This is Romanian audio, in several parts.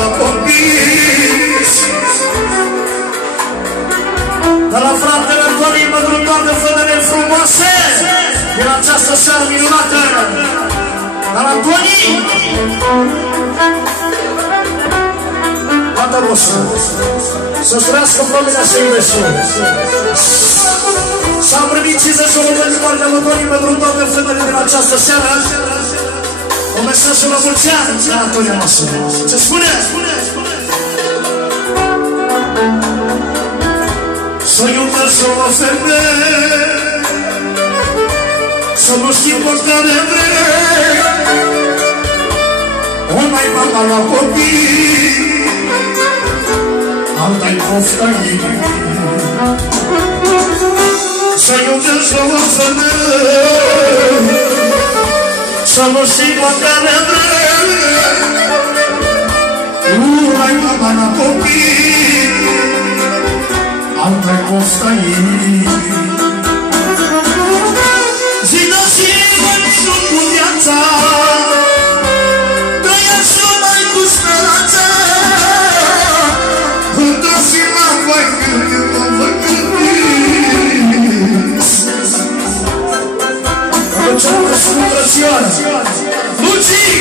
la copii. De la fratele Toni pentru toate fetele frumoase din această seară minunată. De la Toni Tata voastră să-ți trăiască familia și iubeșul. S-am primit 51 de partea lui Toni pentru toate fetele din această seară. O mesaj la mulți ani de la Antonia noastră. Ce spune? Să iubesc o femeie, să nu știi pe care vrei, o mai mama la copii, alta-i pofta ei. Să iubesc o femeie, să nu știi pe care vrei, o mai mama la copii, alta-i pofta ei. Zi de zi sunt cu viața, trăiesc numai cu speranța, dați la voi când mă vă gândiți. Aduceam că sunt rățioară, Luții!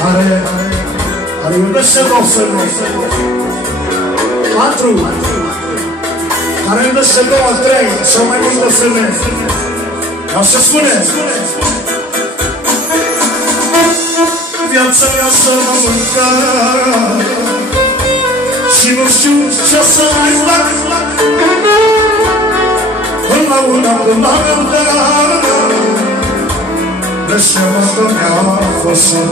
Care iubește două femei. 4 care iubește 2, 3 sau mai multe femei. Dar se spune viața mea să mă mâncă și nu știu ce să mai fac, până la una, până la alta, de ce mă dădea fosă.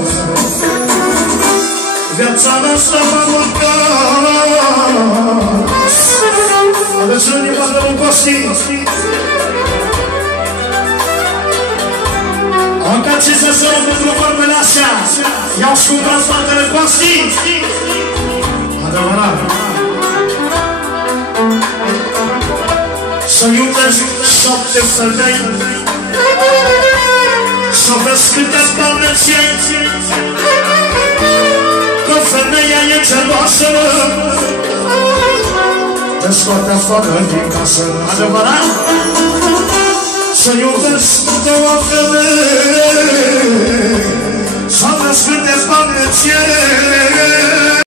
Viața mea să mă mâncă. Aveți unii poate un Costi. Încă 50 de ani pentru formele astea. I-au scumprat fratele Costi. Adevărat. Să iubești 7 femei, să vezi câte bani îți iei, că femeia e geloasă, te scoate afară din casă. Adevărat? Să iubesc 2 femei, să vezi câte bani îți iei,